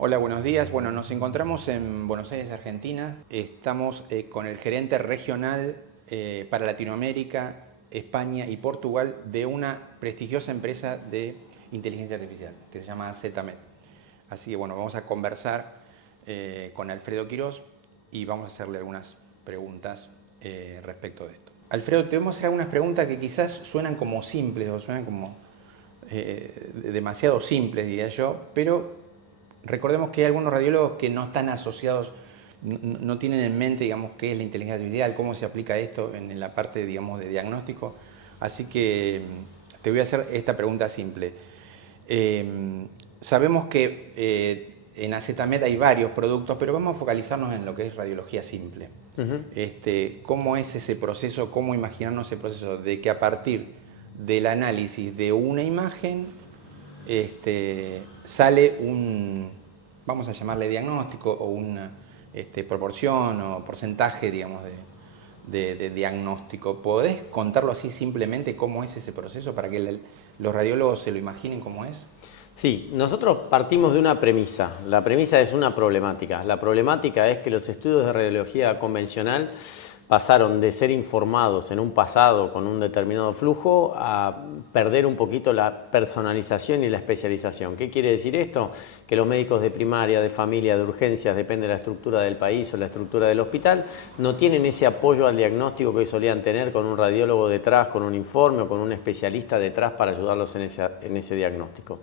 Hola, buenos días. Bueno, nos encontramos en Buenos Aires, Argentina. Estamos con el gerente regional para Latinoamérica, España y Portugal de una prestigiosa empresa de inteligencia artificial que se llama ZMet. Así que bueno, vamos a conversar con Alfredo Quirós y vamos a hacerle algunas preguntas respecto de esto. Alfredo, te vamos a hacer algunas preguntas que quizás suenan como simples o suenan como demasiado simples, diría yo, pero recordemos que hay algunos radiólogos que no están asociados, no tienen en mente, digamos, qué es la inteligencia artificial, cómo se aplica esto en la parte, digamos, de diagnóstico. Así que te voy a hacer esta pregunta simple. Sabemos que en AZMet hay varios productos, pero vamos a focalizarnos en lo que es radiología simple. ¿Cómo es ese proceso? ¿Cómo imaginarnos ese proceso de que a partir del análisis de una imagen sale un, vamos a llamarle diagnóstico, o una proporción o porcentaje, digamos, de diagnóstico? ¿Podés contarlo así simplemente cómo es ese proceso para que los radiólogos se lo imaginen cómo es? Sí, nosotros partimos de una premisa. La premisa es una problemática. La problemática es que los estudios de radiología convencional pasaron de ser informados en un pasado con un determinado flujo a perder un poquito la personalización y la especialización. ¿Qué quiere decir esto? Que los médicos de primaria, de familia, de urgencias, depende de la estructura del país o la estructura del hospital, no tienen ese apoyo al diagnóstico que solían tener con un radiólogo detrás, con un informe o con un especialista detrás para ayudarlos en ese diagnóstico.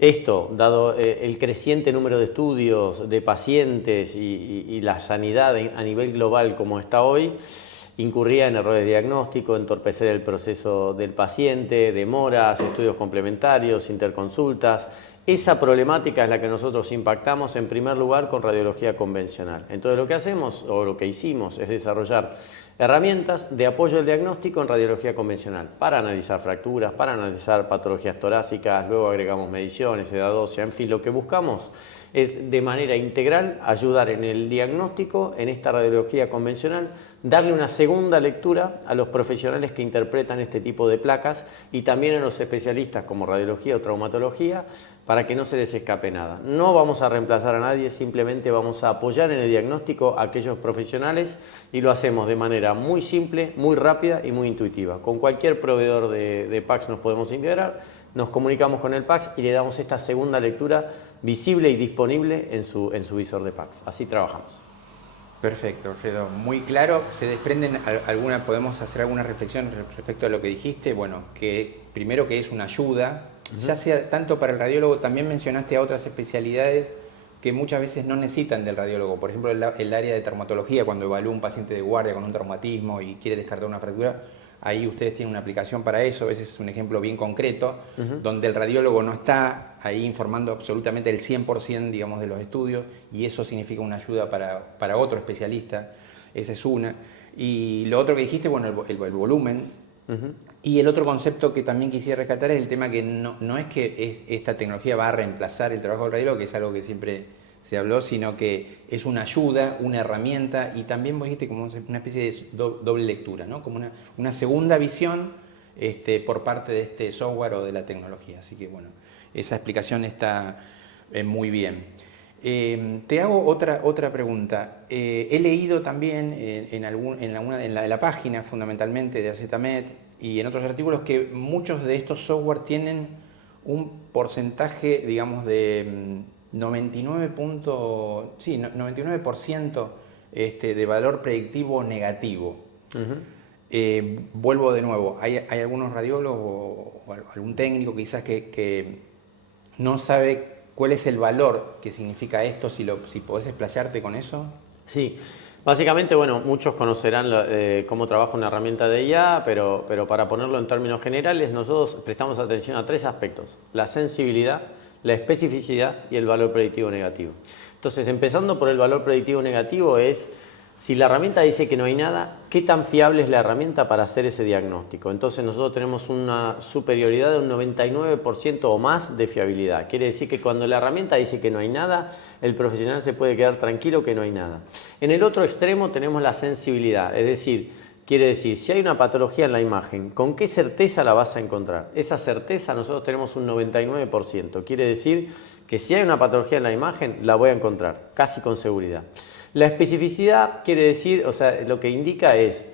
Esto, dado el creciente número de estudios, de pacientes y la sanidad a nivel global como está hoy, incurría en errores diagnósticos, entorpecer el proceso del paciente, demoras, estudios complementarios, interconsultas. Esa problemática es la que nosotros impactamos en primer lugar con radiología convencional. Entonces lo que hacemos, o lo que hicimos, es desarrollar herramientas de apoyo al diagnóstico en radiología convencional para analizar fracturas, para analizar patologías torácicas, luego agregamos mediciones, edad ósea, en fin, lo que buscamos es de manera integral ayudar en el diagnóstico, en esta radiología convencional, darle una segunda lectura a los profesionales que interpretan este tipo de placas y también a los especialistas como radiología o traumatología para que no se les escape nada. No vamos a reemplazar a nadie, simplemente vamos a apoyar en el diagnóstico a aquellos profesionales y lo hacemos de manera muy simple, muy rápida y muy intuitiva. Con cualquier proveedor de PACS nos podemos integrar, nos comunicamos con el PACS y le damos esta segunda lectura visible y disponible en su visor de PACS. Así trabajamos. Perfecto, Alfredo. Muy claro. Se desprenden podemos hacer alguna reflexión respecto a lo que dijiste. Bueno, que primero que es una ayuda, ya sea tanto para el radiólogo, también mencionaste a otras especialidades que muchas veces no necesitan del radiólogo. Por ejemplo, el área de traumatología, cuando evalúa un paciente de guardia con un traumatismo y quiere descartar una fractura, ahí ustedes tienen una aplicación para eso. Ese es un ejemplo bien concreto, donde el radiólogo no está ahí informando absolutamente el 100%, digamos, de los estudios, y eso significa una ayuda para otro especialista. Esa es una. Y lo otro que dijiste, bueno, el volumen. Y el otro concepto que también quisiera rescatar es el tema que no es que esta tecnología va a reemplazar el trabajo del radiólogo, que es algo que siempre se habló, sino que es una ayuda, una herramienta, y también vos dijiste como una especie de doble lectura, ¿no? Como una segunda visión por parte de este software o de la tecnología. Así que bueno, esa explicación está muy bien. Te hago otra pregunta. He leído también en la página fundamentalmente de AZMet y en otros artículos que muchos de estos software tienen un porcentaje, digamos, de 99% de valor predictivo negativo. Vuelvo de nuevo, hay algunos radiólogos o algún técnico quizás que no sabe cuál es el valor que significa esto, si podés explayarte con eso. Sí, básicamente, bueno, muchos conocerán cómo trabaja una herramienta de IA, pero para ponerlo en términos generales, nosotros prestamos atención a tres aspectos: la sensibilidad, la especificidad y el valor predictivo negativo. Entonces, empezando por el valor predictivo negativo, es si la herramienta dice que no hay nada, ¿qué tan fiable es la herramienta para hacer ese diagnóstico? Entonces nosotros tenemos una superioridad de un 99% o más de fiabilidad. Quiere decir que cuando la herramienta dice que no hay nada, el profesional se puede quedar tranquilo que no hay nada. En el otro extremo tenemos la sensibilidad, es decir, quiere decir, si hay una patología en la imagen, ¿con qué certeza la vas a encontrar? Esa certeza nosotros tenemos un 99%. Quiere decir que si hay una patología en la imagen, la voy a encontrar, casi con seguridad. La especificidad quiere decir, o sea, lo que indica es,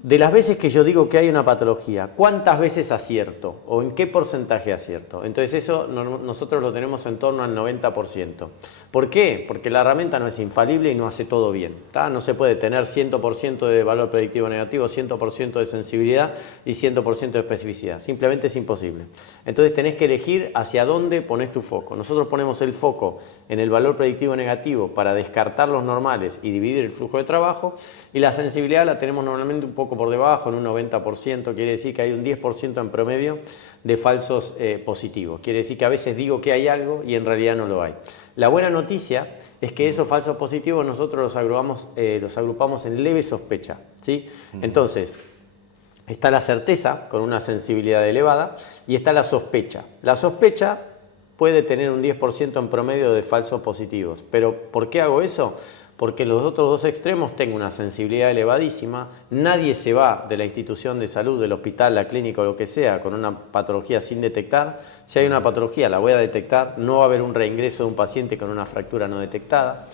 de las veces que yo digo que hay una patología, ¿cuántas veces acierto? ¿O en qué porcentaje acierto? Entonces eso nosotros lo tenemos en torno al 90%. ¿Por qué? Porque la herramienta no es infalible y no hace todo bien, ¿tá? No se puede tener 100% de valor predictivo negativo, 100% de sensibilidad y 100% de especificidad. Simplemente es imposible. Entonces tenés que elegir hacia dónde pones tu foco. Nosotros ponemos el foco en el valor predictivo negativo para descartar los normales y dividir el flujo de trabajo, y la sensibilidad la tenemos normalmente un poco por debajo, en un 90%, quiere decir que hay un 10% en promedio de falsos positivos. Quiere decir que a veces digo que hay algo y en realidad no lo hay. La buena noticia es que esos falsos positivos nosotros los agrupamos en leve sospecha, ¿sí? Entonces, está la certeza con una sensibilidad elevada y está la sospecha. La sospecha puede tener un 10% en promedio de falsos positivos. ¿Pero por qué hago eso? Porque en los otros dos extremos tengo una sensibilidad elevadísima, nadie se va de la institución de salud, del hospital, la clínica o lo que sea, con una patología sin detectar. Si hay una patología la voy a detectar, no va a haber un reingreso de un paciente con una fractura no detectada.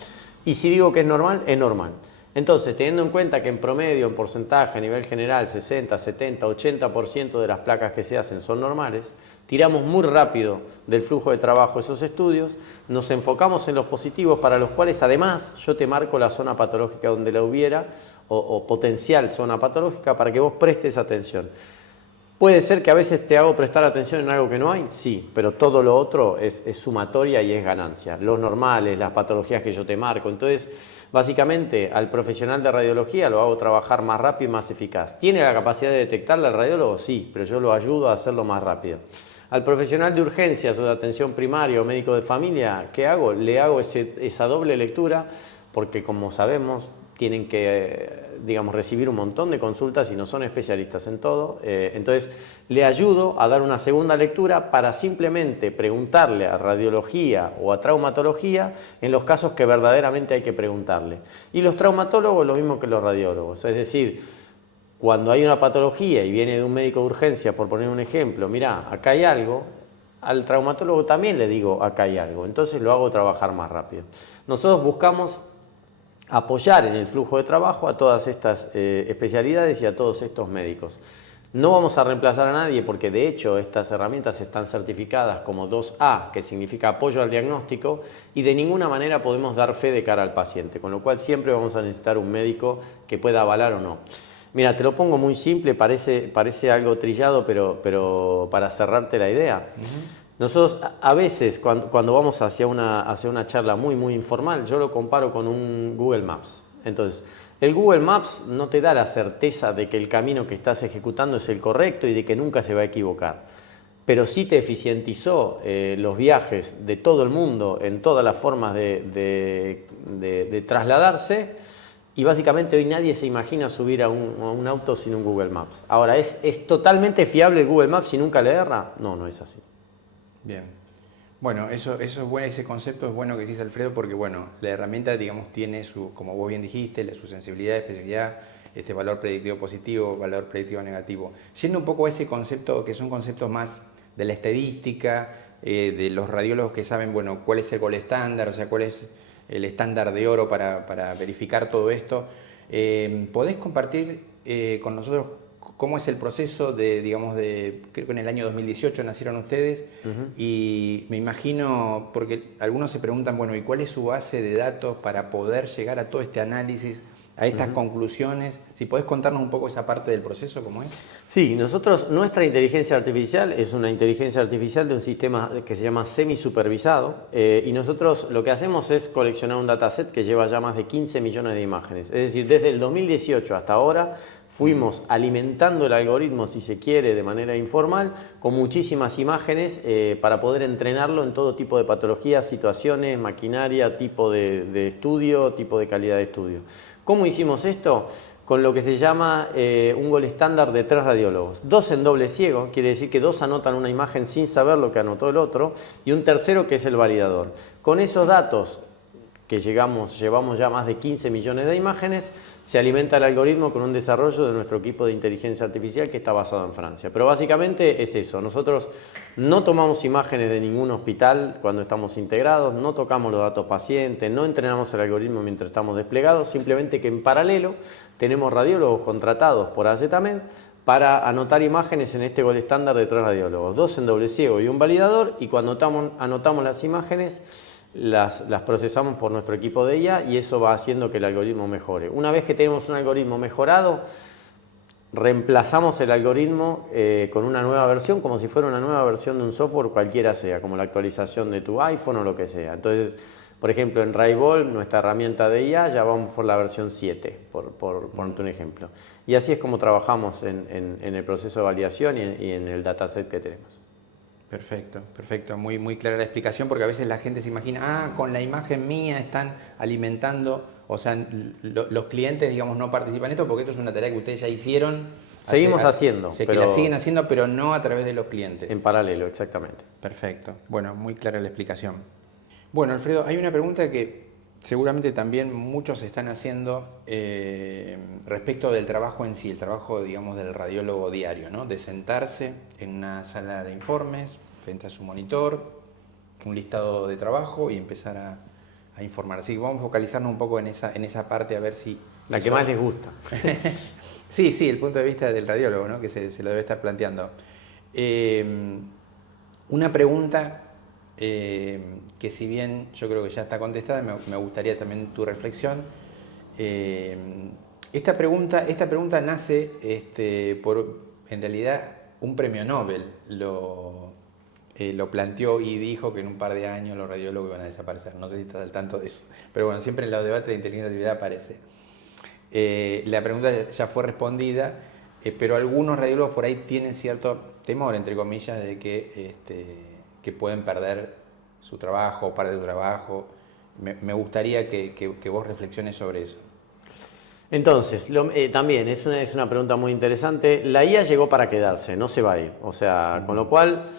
Y si digo que es normal, es normal. Entonces, teniendo en cuenta que en promedio, en porcentaje, a nivel general, 60, 70, 80% de las placas que se hacen son normales, tiramos muy rápido del flujo de trabajo esos estudios, nos enfocamos en los positivos para los cuales además yo te marco la zona patológica donde la hubiera o potencial zona patológica para que vos prestes atención. ¿Puede ser que a veces te hago prestar atención en algo que no hay? Sí, pero todo lo otro es sumatoria y es ganancia. Los normales, las patologías que yo te marco. Entonces, básicamente, al profesional de radiología lo hago trabajar más rápido y más eficaz. ¿Tiene la capacidad de detectarla el radiólogo? Sí, pero yo lo ayudo a hacerlo más rápido. Al profesional de urgencias o de atención primaria o médico de familia, ¿qué hago? Le hago esa doble lectura porque, como sabemos, tienen que, digamos, recibir un montón de consultas y no son especialistas en todo. Entonces, le ayudo a dar una segunda lectura para simplemente preguntarle a radiología o a traumatología en los casos que verdaderamente hay que preguntarle. Y los traumatólogos lo mismo que los radiólogos, es decir, cuando hay una patología y viene de un médico de urgencia, por poner un ejemplo, mirá, acá hay algo, al traumatólogo también le digo, acá hay algo, entonces lo hago trabajar más rápido. Nosotros buscamos apoyar en el flujo de trabajo a todas estas especialidades y a todos estos médicos. No vamos a reemplazar a nadie porque de hecho estas herramientas están certificadas como 2A, que significa apoyo al diagnóstico, y de ninguna manera podemos dar fe de cara al paciente, con lo cual siempre vamos a necesitar un médico que pueda avalar o no. Mira, te lo pongo muy simple, parece algo trillado, pero para cerrarte la idea. Nosotros a veces cuando vamos hacia una charla muy informal, yo lo comparo con un Google Maps. Entonces, el Google Maps no te da la certeza de que el camino que estás ejecutando es el correcto y de que nunca se va a equivocar. Pero sí te eficientizó los viajes de todo el mundo en todas las formas de trasladarse. Y básicamente hoy nadie se imagina subir a un auto sin un Google Maps. Ahora, ¿es totalmente fiable el Google Maps y nunca le erra? No, no es así. Bien. Bueno, eso es bueno, ese concepto es bueno que dice Alfredo, porque bueno, la herramienta, digamos, tiene su, como vos bien dijiste, su sensibilidad, especificidad, valor predictivo positivo, valor predictivo negativo. Yendo un poco a ese concepto, que son conceptos más de la estadística, de los radiólogos que saben, bueno, cuál es el gold estándar, o sea, cuál es el estándar de oro para verificar todo esto. ¿Podés compartir con nosotros cómo es el proceso digamos, creo que en el año 2018 nacieron ustedes, y me imagino, porque algunos se preguntan, bueno, ¿y cuál es su base de datos para poder llegar a todo este análisis, a estas conclusiones? Si podés contarnos un poco esa parte del proceso, ¿cómo es? Sí, nuestra inteligencia artificial es una inteligencia artificial de un sistema que se llama semisupervisado, y nosotros lo que hacemos es coleccionar un dataset que lleva ya más de 15 millones de imágenes. Es decir, desde el 2018 hasta ahora fuimos alimentando el algoritmo, si se quiere, de manera informal, con muchísimas imágenes para poder entrenarlo en todo tipo de patologías, situaciones, maquinaria, tipo de estudio, tipo de calidad de estudio. ¿Cómo hicimos esto? Con lo que se llama un gold estándar de 3 radiólogos. 2 en doble ciego, quiere decir que 2 anotan una imagen sin saber lo que anotó el otro, y un tercero que es el validador. Con esos datos que llevamos ya más de 15 millones de imágenes, se alimenta el algoritmo con un desarrollo de nuestro equipo de inteligencia artificial que está basado en Francia. Pero básicamente es eso, nosotros no tomamos imágenes de ningún hospital cuando estamos integrados, no tocamos los datos pacientes, no entrenamos el algoritmo mientras estamos desplegados, simplemente que en paralelo tenemos radiólogos contratados por AZMed para anotar imágenes en este gol estándar de 3 radiólogos, 2 en doble ciego y un validador, y cuando anotamos las imágenes, las procesamos por nuestro equipo de IA y eso va haciendo que el algoritmo mejore. Una vez que tenemos un algoritmo mejorado, reemplazamos el algoritmo con una nueva versión, como si fuera una nueva versión de un software cualquiera sea, como la actualización de tu iPhone o lo que sea. Entonces, por ejemplo, en RayVol, nuestra herramienta de IA, ya vamos por la versión 7, por ponerte un ejemplo. Y así es como trabajamos en el proceso de validación y en el dataset que tenemos. Perfecto, perfecto. Muy clara la explicación, porque a veces la gente se imagina, con la imagen mía están alimentando, o sea, los clientes, digamos, no participan en esto porque esto es una tarea que ustedes ya hicieron. Seguimos haciendo. Que la siguen haciendo, pero no a través de los clientes. En paralelo, exactamente. Perfecto. Bueno, muy clara la explicación. Bueno, Alfredo, hay una pregunta que seguramente también muchos están haciendo respecto del trabajo en sí, el trabajo, digamos, del radiólogo diario, ¿no? De sentarse en una sala de informes, frente a su monitor, un listado de trabajo y empezar a informar. Así que vamos a focalizarnos un poco en esa parte a ver si... La que más les gusta. Sí, el punto de vista del radiólogo, ¿no? Que se lo debe estar planteando. Una pregunta que si bien yo creo que ya está contestada, me gustaría también tu reflexión. Esta pregunta nace por, en realidad, un premio Nobel lo planteó y dijo que en un par de años los radiólogos iban a desaparecer. No sé si estás al tanto de eso, pero bueno, siempre en los debates de inteligencia artificial aparece. La pregunta ya fue respondida, pero algunos radiólogos por ahí tienen cierto temor, entre comillas, de que pueden perder su trabajo o parte de su trabajo. Me gustaría que vos reflexiones sobre eso. Entonces, también es una pregunta muy interesante. La IA llegó para quedarse, no se va a ir. O sea, con lo cual,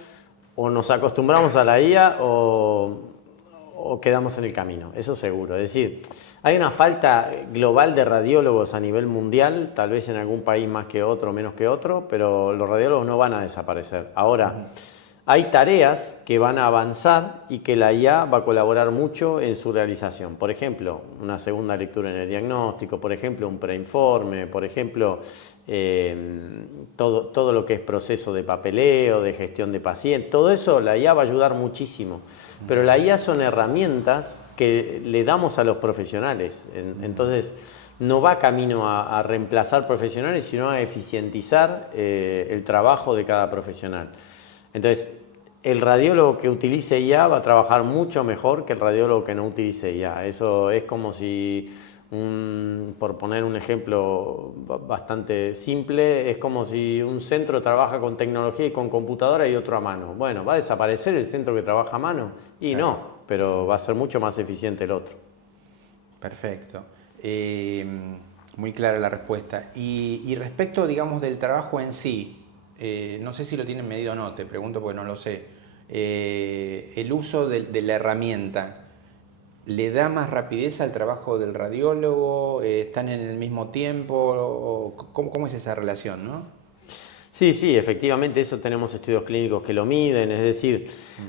o nos acostumbramos a la IA o quedamos en el camino, eso seguro. Es decir, hay una falta global de radiólogos a nivel mundial, tal vez en algún país más que otro, menos que otro, pero los radiólogos no van a desaparecer. Ahora, hay tareas que van a avanzar y que la IA va a colaborar mucho en su realización. Por ejemplo, una segunda lectura en el diagnóstico, por ejemplo, un preinforme, por ejemplo, todo lo que es proceso de papeleo, de gestión de pacientes, todo eso la IA va a ayudar muchísimo. Pero la IA son herramientas que le damos a los profesionales. Entonces, no va camino a reemplazar profesionales, sino a eficientizar el trabajo de cada profesional. Entonces, el radiólogo que utilice IA va a trabajar mucho mejor que el radiólogo que no utilice IA. Eso es como si, por poner un ejemplo bastante simple, es como si un centro trabaja con tecnología y con computadora y otro a mano. Bueno, ¿va a desaparecer el centro que trabaja a mano? Y claro, no, pero va a ser mucho más eficiente el otro. Perfecto. Muy clara la respuesta. Y respecto, digamos, del trabajo en sí, no sé si lo tienen medido o no, te pregunto porque no lo sé. El uso de la herramienta, ¿le da más rapidez al trabajo del radiólogo? ¿Están en el mismo tiempo? ¿Cómo es esa relación, no? Sí, efectivamente, eso tenemos estudios clínicos que lo miden, es decir,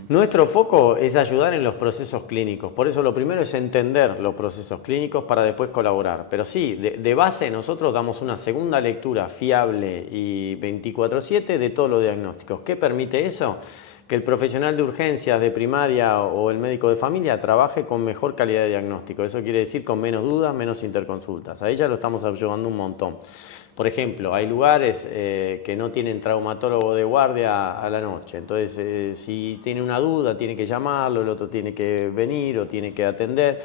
nuestro foco es ayudar en los procesos clínicos, por eso lo primero es entender los procesos clínicos para después colaborar, pero sí, de base nosotros damos una segunda lectura fiable y 24/7 de todos los diagnósticos. ¿Qué permite eso? Que el profesional de urgencias, de primaria o el médico de familia trabaje con mejor calidad de diagnóstico, eso quiere decir con menos dudas, menos interconsultas, ahí ya lo estamos ayudando un montón. Por ejemplo, hay lugares que no tienen traumatólogo de guardia a la noche, entonces si tiene una duda tiene que llamarlo, el otro tiene que venir o tiene que atender.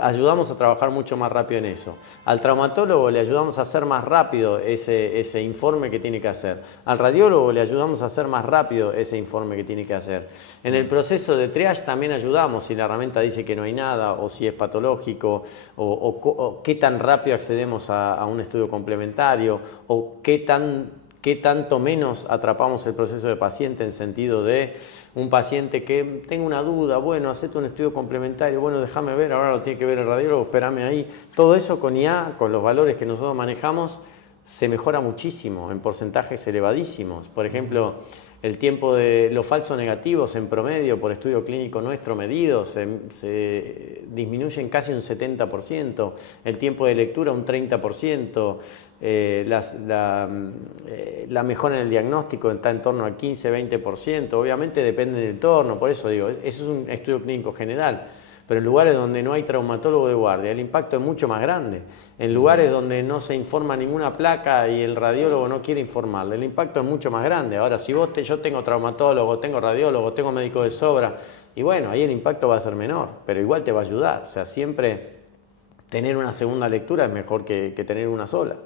Ayudamos a trabajar mucho más rápido en eso. Al traumatólogo le ayudamos a hacer más rápido ese informe que tiene que hacer. Al radiólogo le ayudamos a hacer más rápido ese informe que tiene que hacer. En el proceso de triage también ayudamos si la herramienta dice que no hay nada o si es patológico o qué tan rápido accedemos a un estudio complementario o qué tan qué tanto menos atrapamos el proceso de paciente en sentido de un paciente que tenga una duda, bueno, hacete un estudio complementario, bueno, déjame ver, ahora lo tiene que ver el radiólogo, espérame ahí. Todo eso con IA, con los valores que nosotros manejamos, se mejora muchísimo, en porcentajes elevadísimos. Por ejemplo, el tiempo de los falsos negativos en promedio por estudio clínico nuestro medido se disminuye en casi un 70%, el tiempo de lectura un 30%, la mejora en el diagnóstico está en torno al 15-20%, obviamente depende del entorno, por eso digo, eso es un estudio clínico general. Pero en lugares donde no hay traumatólogo de guardia, el impacto es mucho más grande. En lugares donde no se informa ninguna placa y el radiólogo no quiere informarle, el impacto es mucho más grande. Ahora, si yo tengo traumatólogo, tengo radiólogo, tengo médico de sobra, y bueno, ahí el impacto va a ser menor, pero igual te va a ayudar. O sea, siempre tener una segunda lectura es mejor que tener una sola.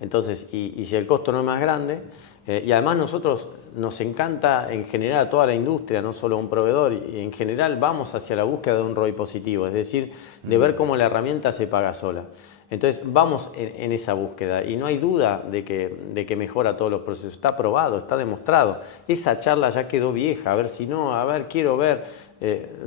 Entonces, y si el costo no es más grande, y además nosotros nos encanta en general a toda la industria, no solo a un proveedor, y en general vamos hacia la búsqueda de un ROI positivo, es decir, de ver cómo la herramienta se paga sola. Entonces vamos en esa búsqueda y no hay duda de que mejora todos los procesos, está probado, está demostrado. Esa charla ya quedó vieja, a ver si no, a ver, quiero ver.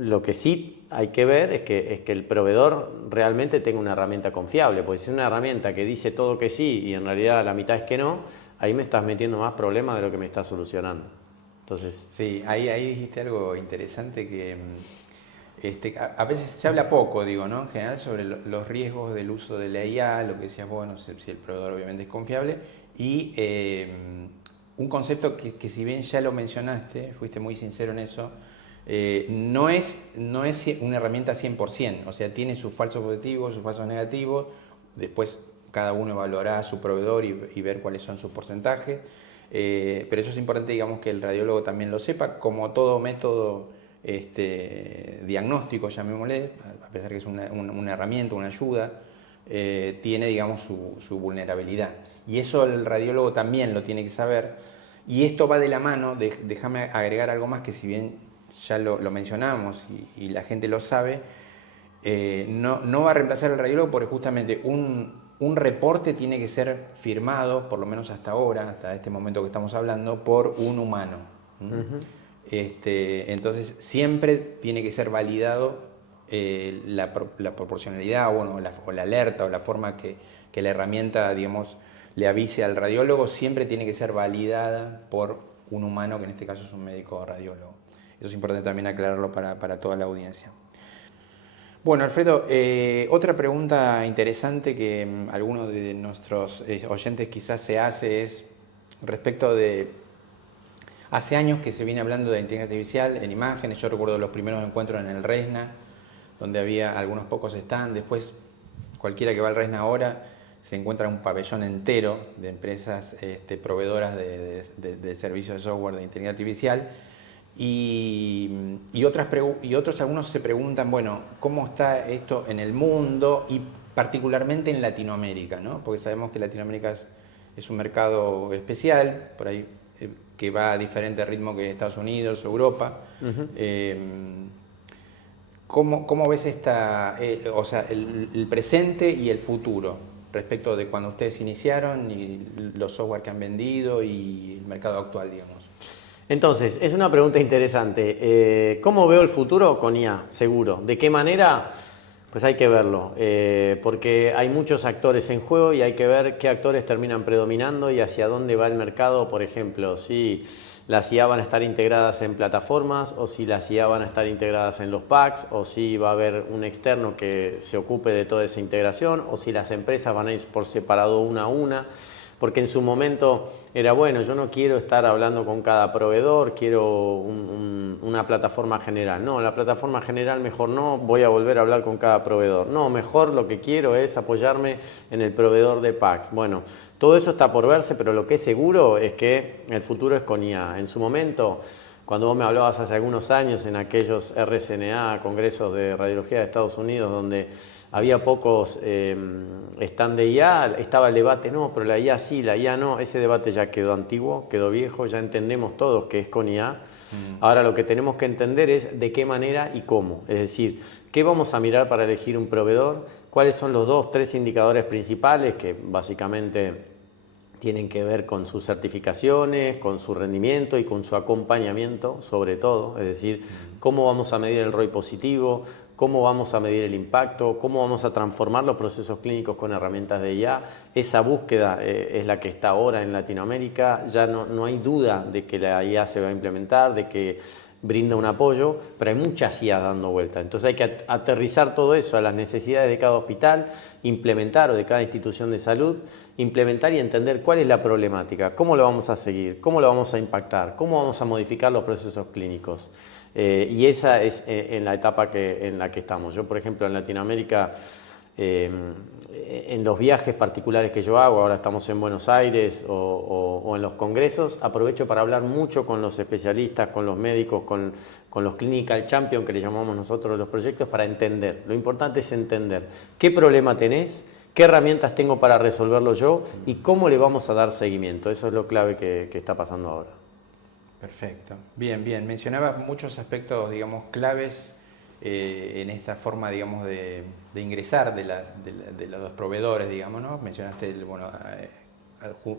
Lo que sí hay que ver es que el proveedor realmente tenga una herramienta confiable, porque si es una herramienta que dice todo que sí y en realidad la mitad es que no, ahí me estás metiendo más problemas de lo que me estás solucionando. Entonces, sí, ahí dijiste algo interesante que a veces se habla poco, digo, ¿no? En general sobre los riesgos del uso de la IA, lo que decías vos, no sé si el proveedor obviamente es confiable, y un concepto que si bien ya lo mencionaste, fuiste muy sincero en eso, no es una herramienta 100%, o sea, tiene sus falsos positivos, sus falsos negativos, después cada uno evaluará a su proveedor y ver cuáles son sus porcentajes, pero eso es importante, digamos, que el radiólogo también lo sepa, como todo método diagnóstico, llamémosle, a pesar que es una herramienta, una ayuda, tiene, digamos, su vulnerabilidad. Y eso el radiólogo también lo tiene que saber, y esto va de la mano, déjame agregar algo más que si bien ya lo mencionamos y la gente lo sabe, no va a reemplazar al radiólogo porque justamente un reporte tiene que ser firmado, por lo menos hasta ahora, hasta este momento que estamos hablando, por un humano. Entonces siempre tiene que ser validado la proporcionalidad o la alerta o la forma que la herramienta, digamos, le avise al radiólogo, siempre tiene que ser validada por un humano, que en este caso es un médico radiólogo. Eso es importante también aclararlo para toda la audiencia. Bueno, Alfredo, otra pregunta interesante que alguno de nuestros oyentes quizás se hace es respecto de... Hace años que se viene hablando de inteligencia artificial en imágenes. Yo recuerdo los primeros encuentros en el RESNA, donde había algunos pocos stands. Después, cualquiera que va al RESNA ahora se encuentra un pabellón entero de empresas proveedoras de servicios de software de inteligencia artificial. Y otros algunos se preguntan, bueno, ¿cómo está esto en el mundo y particularmente en Latinoamérica, ¿no? Porque sabemos que Latinoamérica es un mercado especial, por ahí que va a diferente ritmo que Estados Unidos, Europa. ¿Cómo ves el presente y el futuro respecto de cuando ustedes iniciaron y los software que han vendido y el mercado actual, digamos? Entonces, es una pregunta interesante. ¿Cómo veo el futuro con IA? Seguro. ¿De qué manera? Pues hay que verlo, porque hay muchos actores en juego y hay que ver qué actores terminan predominando y hacia dónde va el mercado. Por ejemplo, si las IA van a estar integradas en plataformas o si las IA van a estar integradas en los packs o si va a haber un externo que se ocupe de toda esa integración o si las empresas van a ir por separado una a una. Porque en su momento era, bueno, yo no quiero estar hablando con cada proveedor, quiero una plataforma general. No, la plataforma general mejor no, voy a volver a hablar con cada proveedor. No, mejor lo que quiero es apoyarme en el proveedor de PACS. Bueno, todo eso está por verse, pero lo que es seguro es que el futuro es con IA. En su momento, cuando vos me hablabas hace algunos años en aquellos RSNA, congresos de radiología de Estados Unidos, donde había pocos stand de IA, estaba el debate, no, pero la IA sí, la IA no. Ese debate ya quedó antiguo, quedó viejo, ya entendemos todos que es con IA. Ahora lo que tenemos que entender es de qué manera y cómo. Es decir, qué vamos a mirar para elegir un proveedor, cuáles son los 2, 3 indicadores principales que básicamente tienen que ver con sus certificaciones, con su rendimiento y con su acompañamiento, sobre todo, es decir, cómo vamos a medir el ROI positivo, cómo vamos a medir el impacto, cómo vamos a transformar los procesos clínicos con herramientas de IA. Esa búsqueda es la que está ahora en Latinoamérica. Ya no hay duda de que la IA se va a implementar, de que brinda un apoyo, pero hay muchas IA dando vuelta. Entonces hay que aterrizar todo eso a las necesidades de cada hospital, implementar, o de cada institución de salud, implementar y entender cuál es la problemática, cómo lo vamos a seguir, cómo lo vamos a impactar, cómo vamos a modificar los procesos clínicos. Y esa es en la etapa en la que estamos. Yo, por ejemplo, en Latinoamérica, en los viajes particulares que yo hago, ahora estamos en Buenos Aires o en los congresos, aprovecho para hablar mucho con los especialistas, con los médicos, con los clinical champions, que le llamamos nosotros los proyectos, para entender. Lo importante es entender qué problema tenés, qué herramientas tengo para resolverlo yo y cómo le vamos a dar seguimiento. Eso es lo clave que está pasando ahora. Perfecto. Bien, bien. Mencionabas muchos aspectos, digamos, claves en esta forma, digamos, de ingresar de los proveedores, digamos, ¿no? Mencionaste,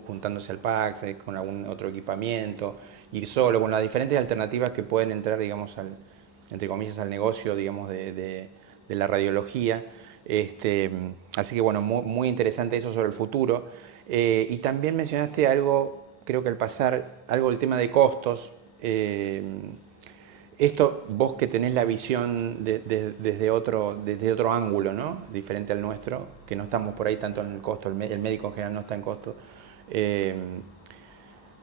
juntándose al PACS, con algún otro equipamiento, ir solo, con las diferentes alternativas que pueden entrar, digamos, entre comillas, al negocio, digamos, de la radiología. Así que, bueno, muy interesante eso sobre el futuro. Y también mencionaste algo, creo que al pasar, algo del tema de costos. Esto, vos que tenés la visión desde otro ángulo, ¿no? Diferente al nuestro, que no estamos por ahí tanto en el costo, el médico en general no está en costo.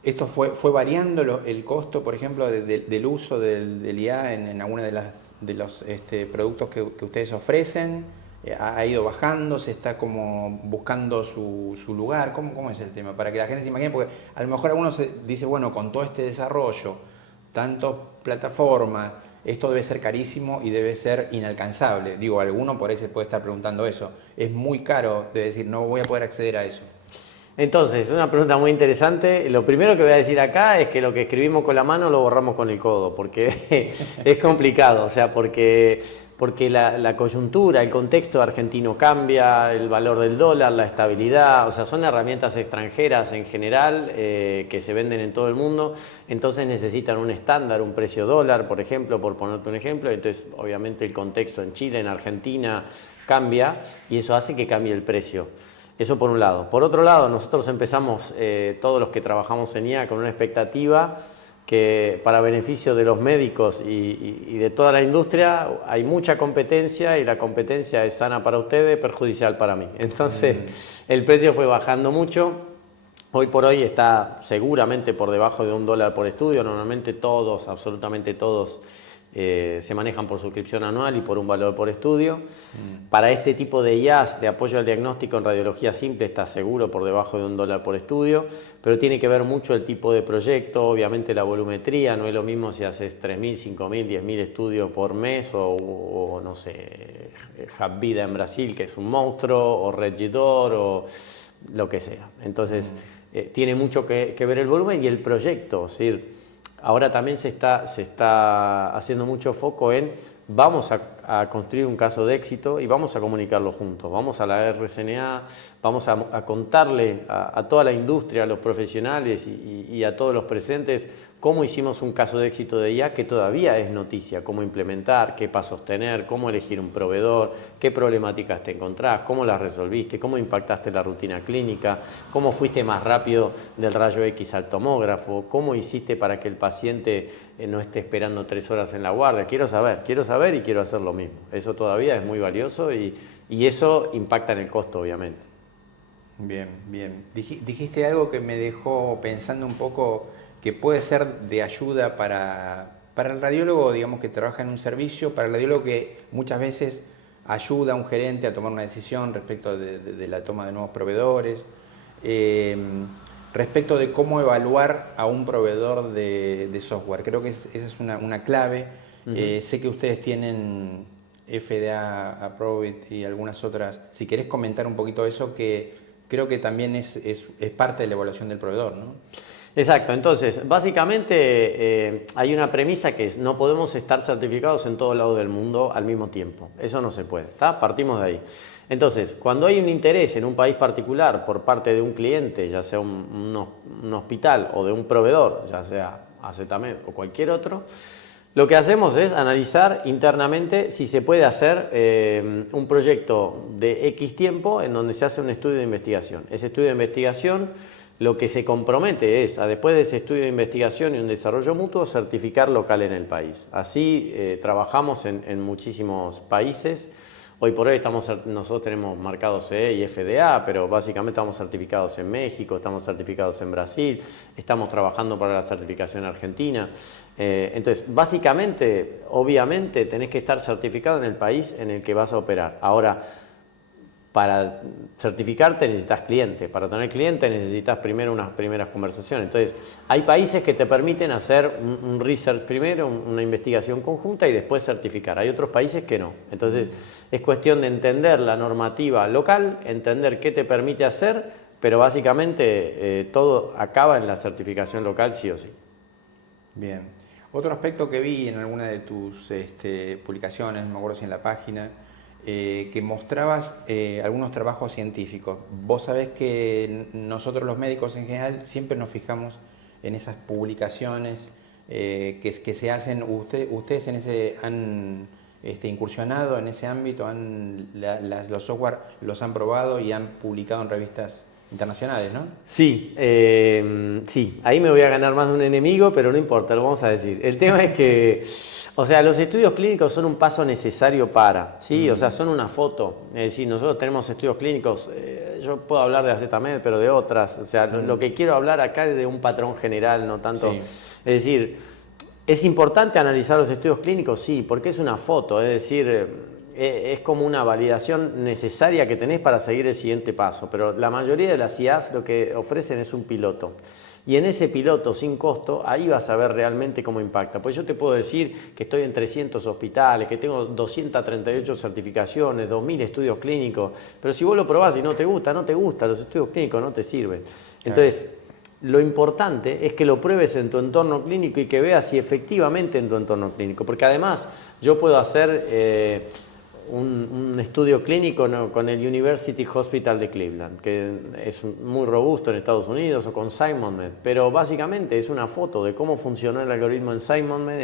¿Esto fue variando el costo, por ejemplo, del uso del IA en alguna de los productos que ustedes ofrecen? ¿Ha ido bajando? ¿Se está como buscando su lugar? ¿Cómo es el tema? Para que la gente se imagine, porque a lo mejor alguno se dice, bueno, con todo este desarrollo, tantas plataformas, esto debe ser carísimo y debe ser inalcanzable. Digo, alguno por ahí se puede estar preguntando eso. Es muy caro de decir, no voy a poder acceder a eso. Entonces, es una pregunta muy interesante. Lo primero que voy a decir acá es que lo que escribimos con la mano lo borramos con el codo, porque es complicado, o sea, porque la coyuntura, el contexto argentino cambia, el valor del dólar, la estabilidad, o sea, son herramientas extranjeras en general que se venden en todo el mundo, entonces necesitan un estándar, un precio dólar, por ejemplo, por ponerte un ejemplo, entonces obviamente el contexto en Chile, en Argentina cambia y eso hace que cambie el precio. Eso por un lado. Por otro lado, nosotros empezamos, todos los que trabajamos en IA, con una expectativa que para beneficio de los médicos y de toda la industria hay mucha competencia y la competencia es sana para ustedes, perjudicial para mí. Entonces el precio fue bajando mucho. Hoy por hoy está seguramente por debajo de $1 por estudio. Normalmente todos, absolutamente todos, se manejan por suscripción anual y por un valor por estudio. Para este tipo de IAs de apoyo al diagnóstico en radiología simple está seguro por debajo de $1 por estudio, pero tiene que ver mucho el tipo de proyecto, obviamente la volumetría, no es lo mismo si haces 3.000, 5.000, 10.000 estudios por mes o no sé, Hapvida en Brasil, que es un monstruo, o Regidor o lo que sea. Entonces, tiene mucho que ver el volumen y el proyecto, es decir, ahora también se está haciendo mucho foco en vamos a construir un caso de éxito y vamos a comunicarlo juntos. Vamos a la RSNA, vamos a contarle a toda la industria, a los profesionales y a todos los presentes cómo hicimos un caso de éxito de IA que todavía es noticia, cómo implementar, qué pasos tener, cómo elegir un proveedor, qué problemáticas te encontrás, cómo las resolviste, cómo impactaste la rutina clínica, cómo fuiste más rápido del rayo X al tomógrafo, cómo hiciste para que el paciente no esté esperando 3 horas en la guardia. Quiero saber y quiero hacer lo mismo. Eso todavía es muy valioso y eso impacta en el costo, obviamente. Bien, bien. Dijiste algo que me dejó pensando un poco, que puede ser de ayuda para el radiólogo, digamos, que trabaja en un servicio, para el radiólogo que muchas veces ayuda a un gerente a tomar una decisión respecto de la toma de nuevos proveedores, respecto de cómo evaluar a un proveedor de software. Creo que esa es una clave. Sé que ustedes tienen FDA Approved y algunas otras. Si querés comentar un poquito eso, que creo que también es parte de la evaluación del proveedor, ¿no? Exacto, entonces básicamente hay una premisa que es no podemos estar certificados en todos lados del mundo al mismo tiempo, eso no se puede, ¿está? Partimos de ahí. Entonces, cuando hay un interés en un país particular por parte de un cliente, ya sea un hospital o de un proveedor, ya sea AZMed o cualquier otro, lo que hacemos es analizar internamente si se puede hacer un proyecto de X tiempo en donde se hace un estudio de investigación. Ese estudio de investigación lo que se compromete es, después de ese estudio de investigación y un desarrollo mutuo, certificar local en el país. Así trabajamos en muchísimos países. Hoy por hoy nosotros tenemos marcado CE y FDA, pero básicamente estamos certificados en México, estamos certificados en Brasil, estamos trabajando para la certificación argentina. Entonces, básicamente, obviamente, tenés que estar certificado en el país en el que vas a operar. Ahora, para certificarte necesitas cliente, para tener cliente necesitas primero unas primeras conversaciones. Entonces, hay países que te permiten hacer un research primero, una investigación conjunta y después certificar. Hay otros países que no. Entonces, es cuestión de entender la normativa local, entender qué te permite hacer, pero básicamente todo acaba en la certificación local sí o sí. Bien. Otro aspecto que vi en alguna de tus publicaciones, no me acuerdo si en la página, que mostrabas algunos trabajos científicos. Vos sabés que nosotros los médicos en general siempre nos fijamos en esas publicaciones que se hacen. Ustedes han incursionado en ese ámbito, los software los han probado y han publicado en revistas internacionales, ¿no? Sí, sí, ahí me voy a ganar más de un enemigo, pero no importa, lo vamos a decir. El tema es que, o sea, los estudios clínicos son un paso necesario para, ¿sí? O sea, son una foto. Es decir, nosotros tenemos estudios clínicos, yo puedo hablar de AZMed, pero de otras. O sea, lo que quiero hablar acá es de un patrón general, no tanto. Sí. Es decir, ¿es importante analizar los estudios clínicos? Sí, porque es una foto, es decir, es como una validación necesaria que tenés para seguir el siguiente paso, pero la mayoría de las IAs lo que ofrecen es un piloto. Y en ese piloto sin costo, ahí vas a ver realmente cómo impacta. Pues yo te puedo decir que estoy en 300 hospitales, que tengo 238 certificaciones, 2000 estudios clínicos, pero si vos lo probás y no te gusta, no te gusta, los estudios clínicos no te sirven. Entonces, lo importante es que lo pruebes en tu entorno clínico y que veas si efectivamente en tu entorno clínico, porque además yo puedo hacer un estudio clínico con el University Hospital de Cleveland, que es muy robusto en Estados Unidos, o con SimonMed, pero básicamente es una foto de cómo funcionó el algoritmo en SimonMed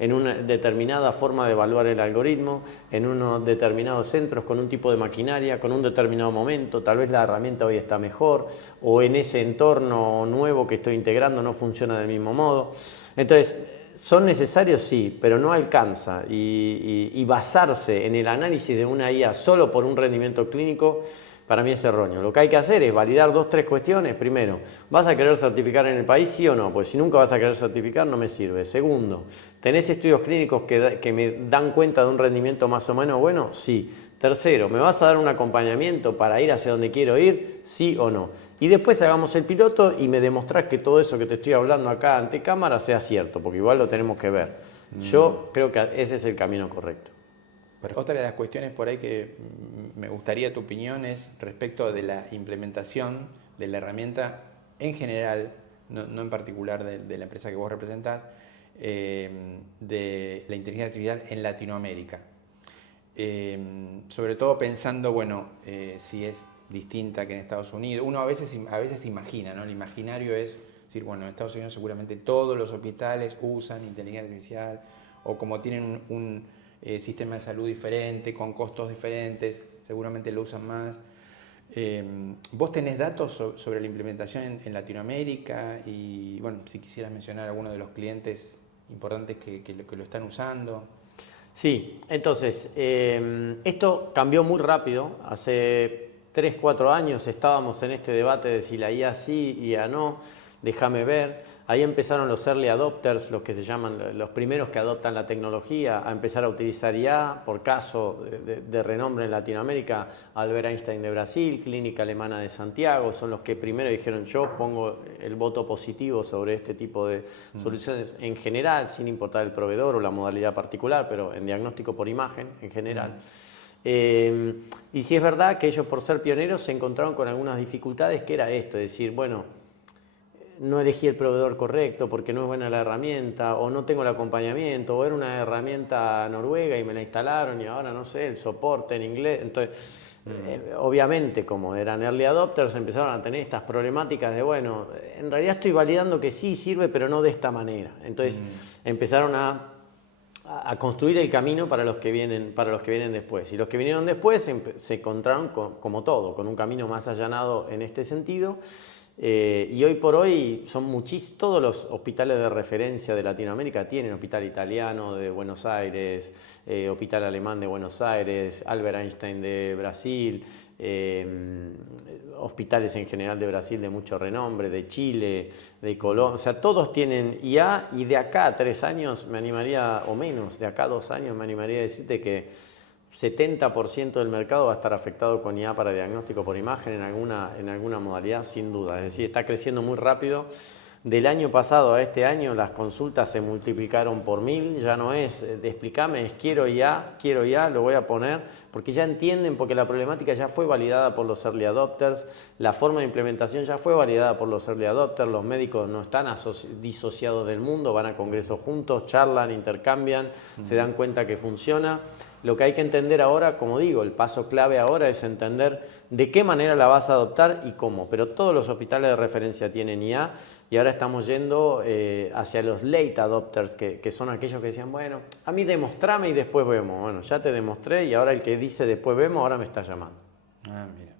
en una determinada forma de evaluar el algoritmo, en unos determinados centros, con un tipo de maquinaria, con un determinado momento, tal vez la herramienta hoy está mejor, o en ese entorno nuevo que estoy integrando no funciona del mismo modo. Entonces, ¿son necesarios? Sí, pero no alcanza. Y basarse en el análisis de una IA solo por un rendimiento clínico, para mí es erróneo. Lo que hay que hacer es validar 2 o 3 cuestiones. Primero, ¿vas a querer certificar en el país, sí o no? Pues si nunca vas a querer certificar, no me sirve. Segundo, ¿tenés estudios clínicos que me dan cuenta de un rendimiento más o menos bueno? Sí. Tercero, ¿me vas a dar un acompañamiento para ir hacia donde quiero ir? Sí o no. Y después hagamos el piloto y me demostrás que todo eso que te estoy hablando acá ante cámara sea cierto, porque igual lo tenemos que ver. Yo creo que ese es el camino correcto. Pero otra de las cuestiones por ahí que me gustaría tu opinión es respecto de la implementación de la herramienta en general, no en particular de la empresa que vos representás, de la inteligencia artificial en Latinoamérica. Sobre todo pensando, bueno, si es distinta que en Estados Unidos. Uno a veces imagina, ¿no? El imaginario es decir, bueno, en Estados Unidos seguramente todos los hospitales usan inteligencia artificial, o como tienen un sistema de salud diferente, con costos diferentes, seguramente lo usan más. ¿Vos tenés datos sobre la implementación en Latinoamérica? Y bueno, si quisieras mencionar algunos de los clientes importantes que lo están usando. Sí, entonces, esto cambió muy rápido. Hace 3, 4 años estábamos en este debate de si la IA sí, IA no, déjame ver. Ahí empezaron los early adopters, los que se llaman los primeros que adoptan la tecnología, a empezar a utilizar IA. Por caso de renombre en Latinoamérica, Albert Einstein de Brasil, Clínica Alemana de Santiago, son los que primero dijeron yo pongo el voto positivo sobre este tipo de soluciones en general, sin importar el proveedor o la modalidad particular, pero en diagnóstico por imagen en general. Y sí es verdad que ellos, por ser pioneros, se encontraron con algunas dificultades, que era esto, es decir, bueno, no elegí el proveedor correcto porque no es buena la herramienta, o no tengo el acompañamiento, o era una herramienta noruega y me la instalaron y ahora no sé, el soporte en inglés. Entonces, obviamente, como eran early adopters, empezaron a tener estas problemáticas de, bueno, en realidad estoy validando que sí sirve, pero no de esta manera. Entonces, empezaron a construir el camino para los que vienen después. Y los que vinieron después se encontraron como todo, con un camino más allanado en este sentido. Y hoy por hoy son todos los hospitales de referencia de Latinoamérica tienen hospital italiano de Buenos Aires, hospital alemán de Buenos Aires, Albert Einstein de Brasil, hospitales en general de Brasil de mucho renombre, de Chile, de Colombia, o sea, todos tienen IA y de acá a 3 años me animaría, o menos, de acá a 2 años me animaría a decirte que 70% del mercado va a estar afectado con IA para diagnóstico por imagen en alguna modalidad, sin duda. Es decir, está creciendo muy rápido. Del año pasado a este año las consultas se multiplicaron por 1000, ya no es de explícame, es quiero ya, lo voy a poner, porque ya entienden, porque la problemática ya fue validada por los early adopters, la forma de implementación ya fue validada por los early adopters, los médicos no están disociados del mundo, van a congresos juntos, charlan, intercambian, se dan cuenta que funciona. Lo que hay que entender ahora, como digo, el paso clave ahora es entender de qué manera la vas a adoptar y cómo. Pero todos los hospitales de referencia tienen IA y ahora estamos yendo hacia los late adopters, que son aquellos que decían, bueno, a mí demostrame y después vemos. Bueno, ya te demostré y ahora el que dice después vemos, ahora me está llamando. Ah, mira,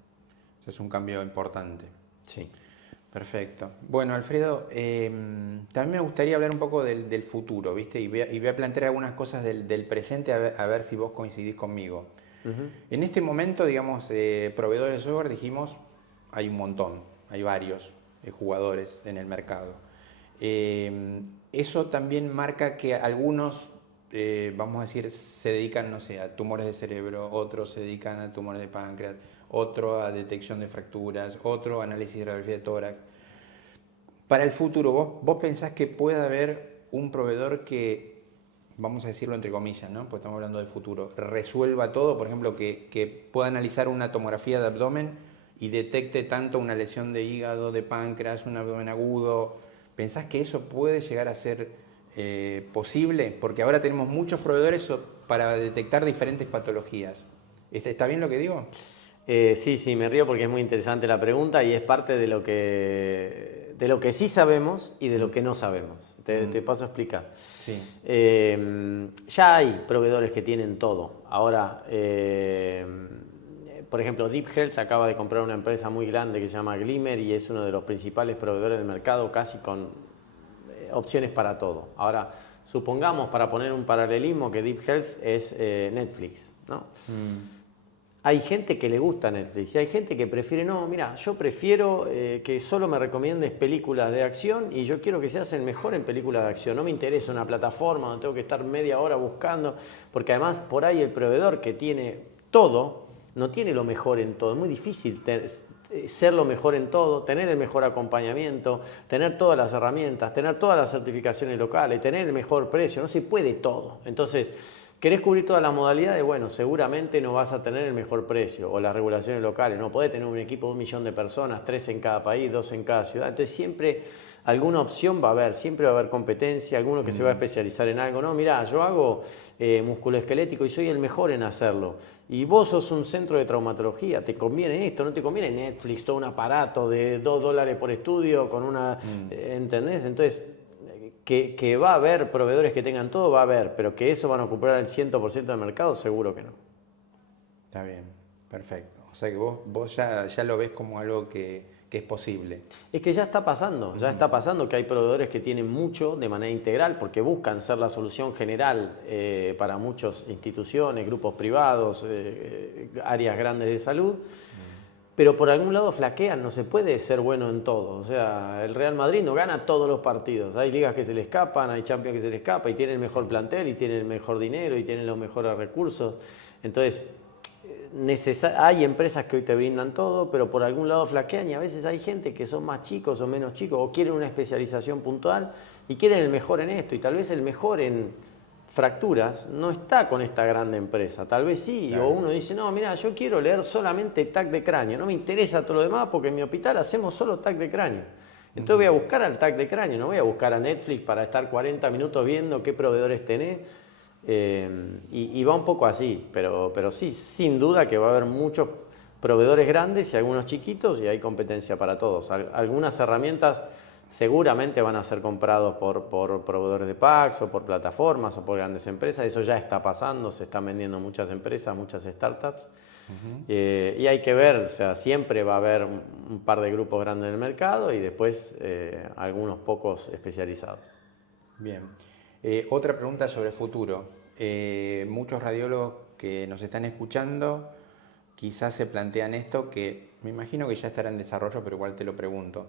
eso es un cambio importante. Sí. Perfecto. Bueno, Alfredo, también me gustaría hablar un poco del futuro, ¿viste? Y voy a plantear algunas cosas del presente a ver si vos coincidís conmigo. En este momento, digamos, proveedores de software, dijimos, hay un montón, hay varios jugadores en el mercado. Eso también marca que algunos, vamos a decir, se dedican, no sé, a tumores de cerebro, otros se dedican a tumores de páncreas, otro a detección de fracturas, otro a análisis de radiografía de tórax. Para el futuro, ¿vos pensás que pueda haber un proveedor que, vamos a decirlo entre comillas, ¿no? Porque estamos hablando del futuro, resuelva todo? Por ejemplo, que pueda analizar una tomografía de abdomen y detecte tanto una lesión de hígado, de páncreas, un abdomen agudo. ¿Pensás que eso puede llegar a ser posible? Porque ahora tenemos muchos proveedores para detectar diferentes patologías. ¿Está bien lo que digo? Sí, me río porque es muy interesante la pregunta y es parte de lo que sí sabemos y de lo que no sabemos. Te paso a explicar. Sí. Ya hay proveedores que tienen todo. Ahora, por ejemplo, Deep Health acaba de comprar una empresa muy grande que se llama Glimmer y es uno de los principales proveedores del mercado, casi con opciones para todo. Ahora, supongamos, para poner un paralelismo, que Deep Health es Netflix, ¿no? Hay gente que le gusta Netflix y hay gente que prefiere, no, mira, yo prefiero que solo me recomiendes películas de acción y yo quiero que seas el mejor en películas de acción. No me interesa una plataforma donde tengo que estar media hora buscando, porque además por ahí el proveedor que tiene todo, no tiene lo mejor en todo. Es muy difícil ser lo mejor en todo, tener el mejor acompañamiento, tener todas las herramientas, tener todas las certificaciones locales, tener el mejor precio. No se puede todo. Entonces, ¿querés cubrir todas las modalidades? Bueno, seguramente no vas a tener el mejor precio o las regulaciones locales. No podés tener un equipo de 1 millón de personas, 3 en cada país, 2 en cada ciudad. Entonces siempre alguna opción va a haber, siempre va a haber competencia, alguno que se va a especializar en algo. No, mirá, yo hago musculoesquelético y soy el mejor en hacerlo. Y vos sos un centro de traumatología, ¿te conviene esto? ¿No te conviene Netflix, todo un aparato de $2 por estudio con una... ¿entendés? Entonces... Que va a haber proveedores que tengan todo, va a haber, pero que eso van a ocupar el 100% del mercado, seguro que no. Está bien, perfecto. O sea que vos ya lo ves como algo que es posible. Es que ya está pasando que hay proveedores que tienen mucho de manera integral porque buscan ser la solución general para muchas instituciones, grupos privados, áreas grandes de salud. Pero por algún lado flaquean, no se puede ser bueno en todo. O sea, el Real Madrid no gana todos los partidos. Hay ligas que se le escapan, hay Champions que se le escapa y tiene el mejor plantel y tiene el mejor dinero y tiene los mejores recursos. Entonces, hay empresas que hoy te brindan todo, pero por algún lado flaquean y a veces hay gente que son más chicos o menos chicos o quieren una especialización puntual y quieren el mejor en esto y tal vez el mejor en fracturas no está con esta grande empresa, tal vez sí, claro. O uno dice, no, mira, yo quiero leer solamente TAC de cráneo, no me interesa todo lo demás porque en mi hospital hacemos solo TAC de cráneo. Entonces voy a buscar al TAC de cráneo, no voy a buscar a Netflix para estar 40 minutos viendo qué proveedores tenés. Y va un poco así, pero sí, sin duda que va a haber muchos proveedores grandes y algunos chiquitos y hay competencia para todos. Algunas herramientas seguramente van a ser comprados por proveedores de packs o por plataformas o por grandes empresas. Eso ya está pasando, se están vendiendo muchas empresas, muchas startups. Y hay que ver, o sea, siempre va a haber un par de grupos grandes en el mercado y después algunos pocos especializados. Bien. Otra pregunta sobre el futuro. Muchos radiólogos que nos están escuchando quizás se plantean esto, que me imagino que ya estará en desarrollo, pero igual te lo pregunto.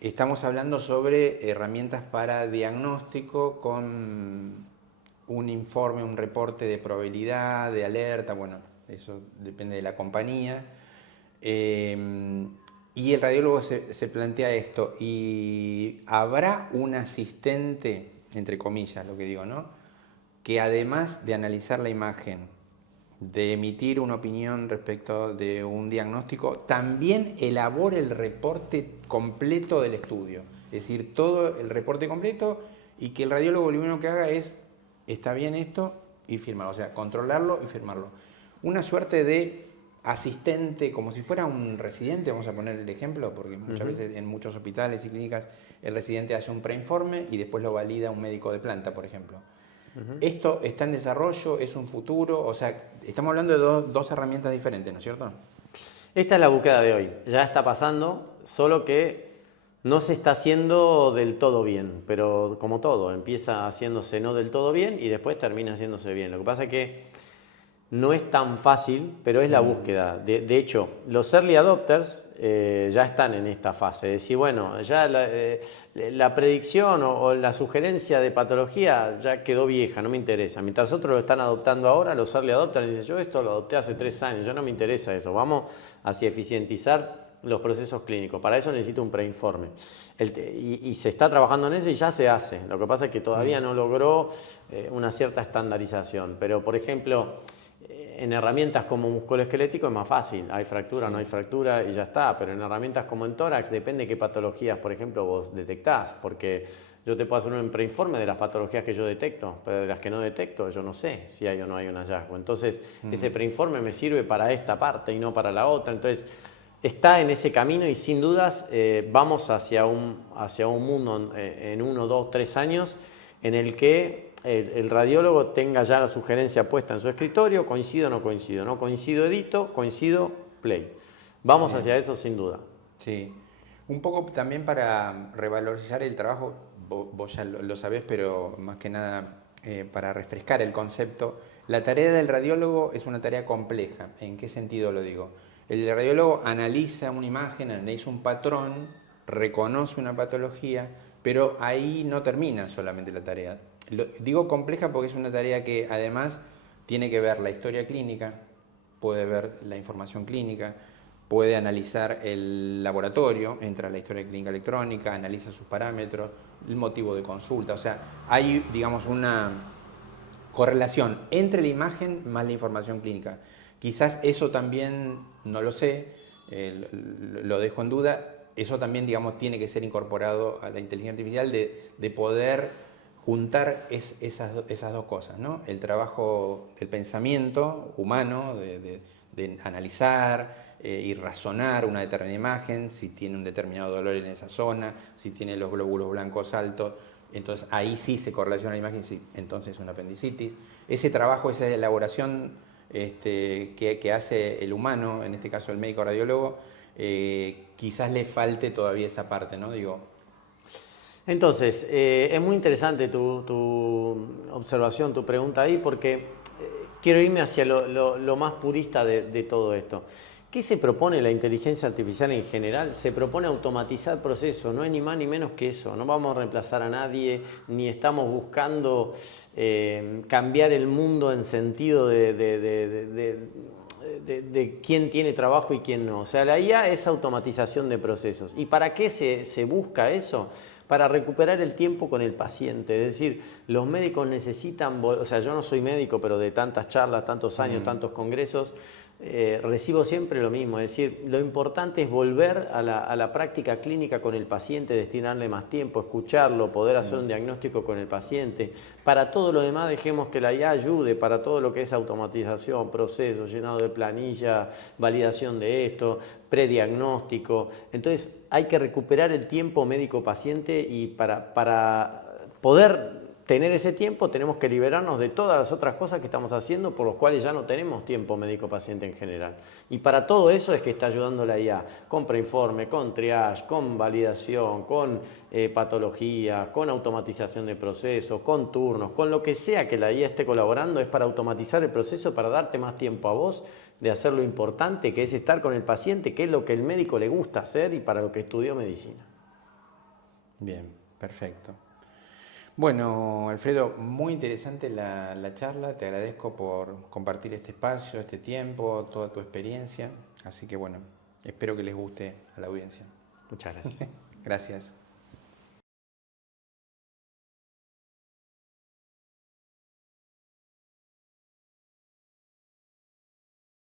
Estamos hablando sobre herramientas para diagnóstico con un informe, un reporte de probabilidad, de alerta, bueno, eso depende de la compañía. Y el radiólogo se plantea esto, y habrá un asistente, entre comillas lo que digo, ¿no?, que además de analizar la imagen, de emitir una opinión respecto de un diagnóstico, también elabore el reporte completo del estudio. Es decir, todo el reporte completo, y que el radiólogo lo único que haga es, está bien esto, y firmarlo, o sea, controlarlo y firmarlo. Una suerte de asistente, como si fuera un residente, vamos a poner el ejemplo, porque muchas veces en muchos hospitales y clínicas el residente hace un preinforme y después lo valida un médico de planta, por ejemplo. Esto está en desarrollo, es un futuro, o sea, estamos hablando de dos herramientas diferentes, ¿no es cierto? Esta es la búsqueda de hoy, ya está pasando, solo que no se está haciendo del todo bien, pero como todo, empieza haciéndose no del todo bien y después termina haciéndose bien. Lo que pasa es que no es tan fácil, pero es la búsqueda. De hecho, los early adopters ya están en esta fase. Es decir, bueno, ya la predicción o la sugerencia de patología ya quedó vieja, no me interesa. Mientras otros lo están adoptando ahora, los early adopters dicen, yo esto lo adopté hace 3 años, ya no me interesa eso. Vamos hacia eficientizar los procesos clínicos. Para eso necesito un preinforme. Y se está trabajando en eso y ya se hace. Lo que pasa es que todavía no logró una cierta estandarización. Pero, por ejemplo, en herramientas como musculoesquelético es más fácil, hay fractura, no hay fractura y ya está, pero en herramientas como en tórax depende de qué patologías, por ejemplo, vos detectás, porque yo te puedo hacer un preinforme de las patologías que yo detecto, pero de las que no detecto yo no sé si hay o no hay un hallazgo. Entonces ese preinforme me sirve para esta parte y no para la otra. Entonces está en ese camino y sin dudas vamos hacia un mundo en 1, 2, 3 años en el que el radiólogo tenga ya la sugerencia puesta en su escritorio, coincido o no coincido, no coincido edito, coincido play. Vamos hacia eso sin duda. Sí, un poco también para revalorizar el trabajo, vos ya lo sabés, pero más que nada para refrescar el concepto, la tarea del radiólogo es una tarea compleja. ¿En qué sentido lo digo? El radiólogo analiza una imagen, analiza un patrón, reconoce una patología, pero ahí no termina solamente la tarea. Digo compleja porque es una tarea que además tiene que ver la historia clínica, puede ver la información clínica, puede analizar el laboratorio, entra a la historia clínica electrónica, analiza sus parámetros, el motivo de consulta, o sea, hay, digamos, una correlación entre la imagen más la información clínica. Quizás eso también, no lo sé, lo dejo en duda, eso también, digamos, tiene que ser incorporado a la inteligencia artificial de poder juntar esas dos cosas, ¿no? El trabajo del pensamiento humano, de analizar y razonar una determinada imagen, si tiene un determinado dolor en esa zona, si tiene los glóbulos blancos altos, entonces ahí sí se correlaciona la imagen, sí, entonces es una apendicitis. Ese trabajo, esa elaboración que hace el humano, en este caso el médico radiólogo, quizás le falte todavía esa parte, ¿no? Digo. Entonces, es muy interesante tu observación, tu pregunta ahí, porque quiero irme hacia lo más purista de todo esto. ¿Qué se propone la inteligencia artificial en general? Se propone automatizar procesos, no hay ni más ni menos que eso. No vamos a reemplazar a nadie, ni estamos buscando cambiar el mundo en sentido de quién tiene trabajo y quién no. O sea, la IA es automatización de procesos. ¿Y para qué se busca eso? Para recuperar el tiempo con el paciente. Es decir, los médicos necesitan, o sea, yo no soy médico, pero de tantas charlas, tantos años, tantos congresos, recibo siempre lo mismo, es decir, lo importante es volver a la práctica clínica con el paciente, destinarle más tiempo, escucharlo, poder hacer un diagnóstico con el paciente. Para todo lo demás dejemos que la IA ayude, para todo lo que es automatización, procesos, llenado de planilla, validación de esto, prediagnóstico. Entonces hay que recuperar el tiempo médico-paciente y para poder tener ese tiempo tenemos que liberarnos de todas las otras cosas que estamos haciendo por los cuales ya no tenemos tiempo médico-paciente en general. Y para todo eso es que está ayudando la IA, con preinforme, con triage, con validación, con patología, con automatización de procesos, con turnos, con lo que sea que la IA esté colaborando, es para automatizar el proceso, para darte más tiempo a vos de hacer lo importante que es estar con el paciente, que es lo que el médico le gusta hacer y para lo que estudió medicina. Bien, perfecto. Bueno, Alfredo, muy interesante la charla, te agradezco por compartir este espacio, este tiempo, toda tu experiencia, así que bueno, espero que les guste a la audiencia. Muchas gracias. Gracias.